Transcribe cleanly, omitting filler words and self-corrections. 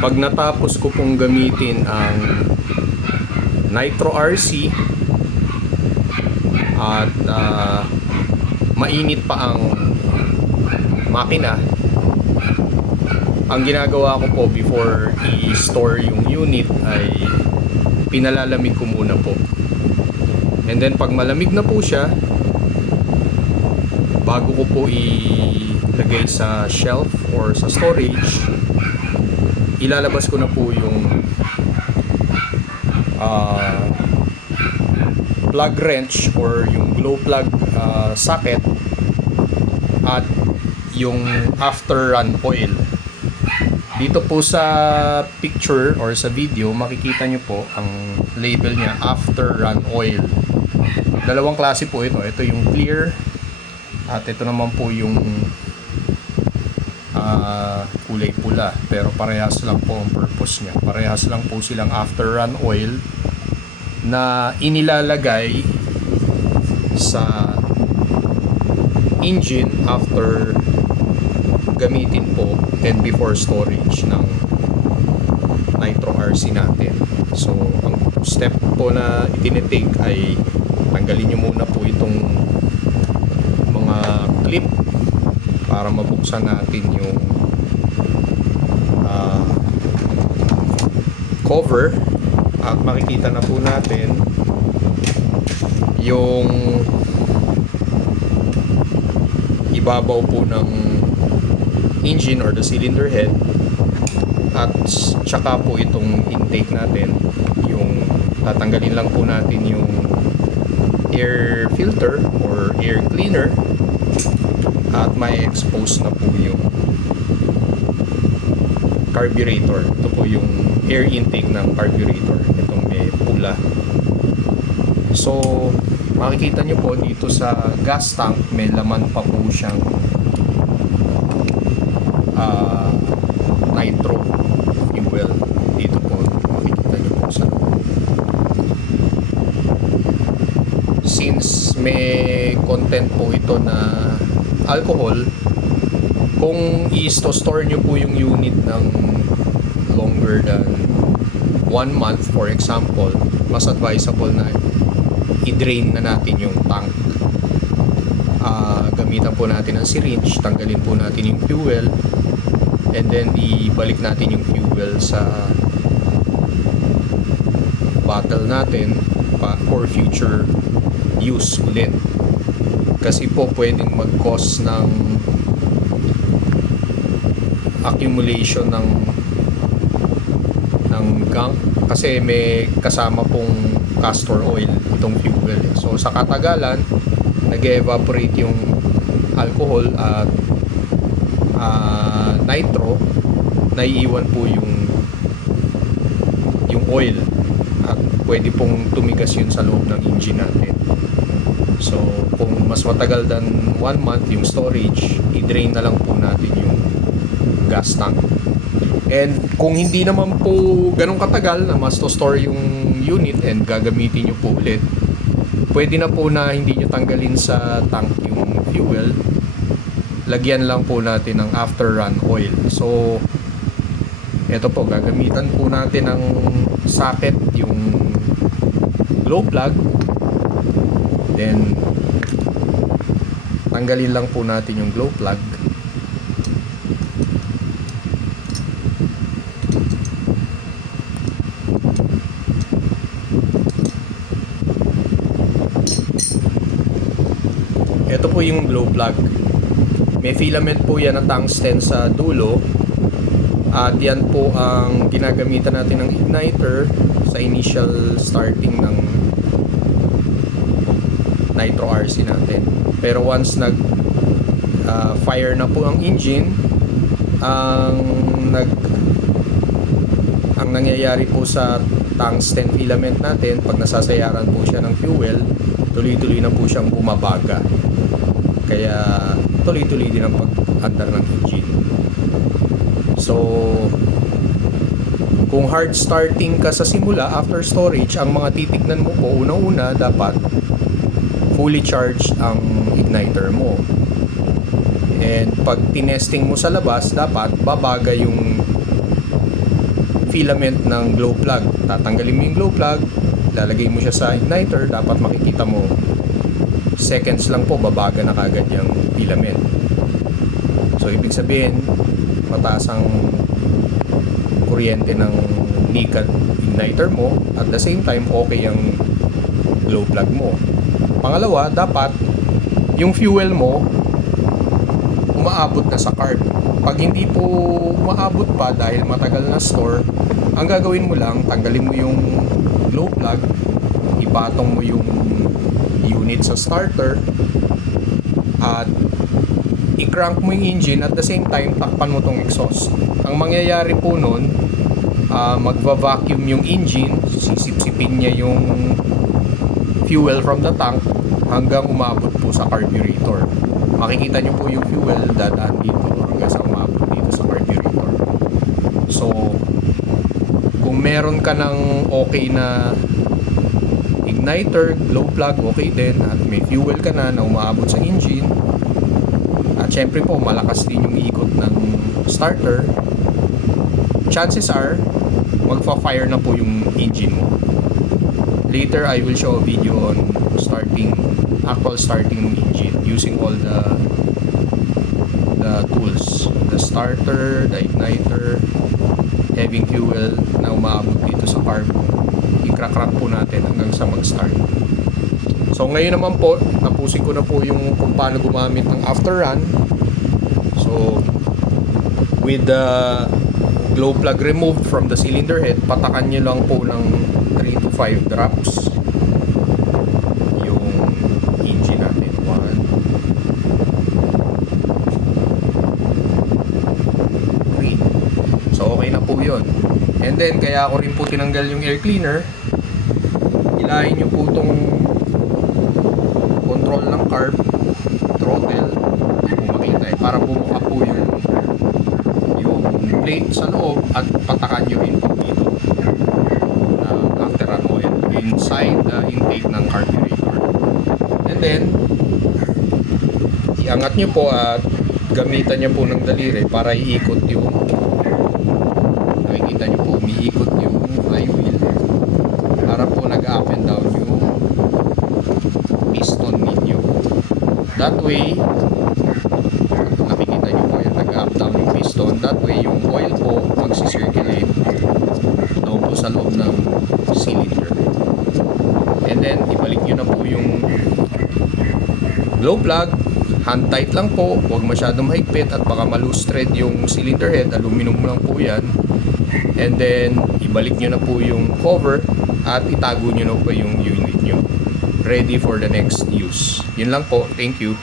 Pag natapos ko pong gamitin ang Nitro RC at mainit pa ang makina, ang ginagawa ko po before i-store yung unit ay pinalalamig ko muna po. And then pag malamig na po siya, bago ko po ilagay sa shelf or sa storage, ilalabas ko na po yung plug wrench or yung glow plug socket at yung after run oil. Dito po sa picture or sa video, makikita nyo po ang label niya, after run oil. Dalawang klase po ito. Ito yung clear at ito naman po yung kulay pula. Pero parehas lang po ang purpose niya. Parehas lang po silang after run oil na inilalagay sa engine after gamitin po and before storage ng Nitro RC natin. So ang step po na itinitake ay tanggalin nyo muna po itong mga clip para mabuksan natin yung cover at makikita na po natin yung ibabaw po ng engine or the cylinder head at tsaka po itong intake natin, yung tatanggalin lang po natin yung air filter or air cleaner at may expose na po yung carburetor. Ito po yung air intake ng carburetor, itong may pula. So makikita nyo po dito sa gas tank may laman pa po siyang nitro fuel. Dito po makikita nyo po sa since may content po ito na alcohol, kung i-store nyo po yung unit ng longer than 1 month for example, mas advisable na i-drain na natin yung tank. Gamitan po natin ang syringe, tanggalin po natin yung fuel and then ibalik natin yung fuel sa bottle natin for future use ulit. Kasi po pwedeng mag-cause ng accumulation ng gunk kasi may kasama pong castor oil itong fuel. So sa katagalan nag-evaporate yung alcohol at nitro, naiiwan po yung oil at pwede pong tumigas yun sa loob ng engine natin. So kung mas matagal than 1 month yung storage, i-drain na lang po natin yung gas tank. And kung hindi naman po ganun katagal na mas to store yung unit and gagamitin nyo po ulit, pwede na po na hindi nyo tanggalin sa tank yung fuel, lagyan lang po natin ng after run oil. So eto po, gagamitan po natin ng socket yung glow plug, then tanggalin lang po natin yung glow plug. Ito po yung glow plug. May filament po yan na tungsten sa dulo. At yan po ang ginagamitan natin ng igniter sa initial starting ng Nitro RC natin. Pero once nag fire na po ang engine, ang nangyayari po sa tungsten filament natin, pag nasasayaran po siya ng fuel, tuloy-tuloy na po siyang bumabaga. Kaya tuloy-tuloy din ang pag-andar ng engine. So kung hard starting ka sa simula, after storage, ang mga titignan mo po, una-una dapat fully charged ang igniter mo. And pag tinesting mo sa labas, dapat babaga yung filament ng glow plug. Tatanggalin mo yung glow plug, lalagay mo siya sa igniter, dapat makikita mo seconds lang po babaga na kagad yung filament. So ibig sabihin mataas ang kuryente ng nickel igniter mo, at the same time okay ang glow plug mo. Pangalawa, dapat yung fuel mo umaabot na sa carb. Pag hindi po umaabot pa dahil matagal na store, ang gagawin mo lang, tanggalin mo yung glow plug, ipatong mo yung unit sa starter, at i-crank mo yung engine, at the same time takpan mo tong exhaust. Ang mangyayari po nun, magva-vacuum yung engine, sisipsipin niya yung fuel from the tank hanggang umabot po sa carburetor. Makikita nyo po yung fuel dadaan dito hanggang sa umabot dito sa carburetor. So kung meron ka ng okay na igniter, glow plug, okay din, at may fuel ka na umaabot sa engine, at syempre po malakas din yung ikot ng starter, chances are magfa-fire na po yung engine mo. Later I will show a video on actual starting ng engine using all the tools, the starter, the igniter, having fuel na umaabot dito sa carb. I-crack po natin hanggang sa mag-start. So ngayon naman po, tapusin ko na po yung kung paano gumamit ng after run. So with the glow plug removed from the cylinder head, patakan nyo lang po ng 3 to 5 drops yung engine natin. 1, 3. So okay na po yun. And then kaya ako rin po tinanggal yung air cleaner. Hilahin nyo po itong control ng carb, throttle, kung makita para bumuka po yung plate sa loob, at patakan nyo rin po dito after run oil inside the intake ng carburetor. And then iangat nyo po at gamitan nyo po ng daliri para iikot yung, nakikita nyo po umiikot yung flywheel para po nag-up and down yung piston ninyo. That way nakikita nyo po yan, nag-up down yung piston. That way yung oil po magsisirculate doon po sa loob ng cylinder. And then ibalik nyo na po yung glow plug, hand tight lang po, huwag masyadong mahigpit at baka ma-loose thread yung cylinder head, aluminum lang po yan. And then ibalik nyo na po yung cover at itago nyo na po yung unit nyo, ready for the next use. Yun lang po, thank you.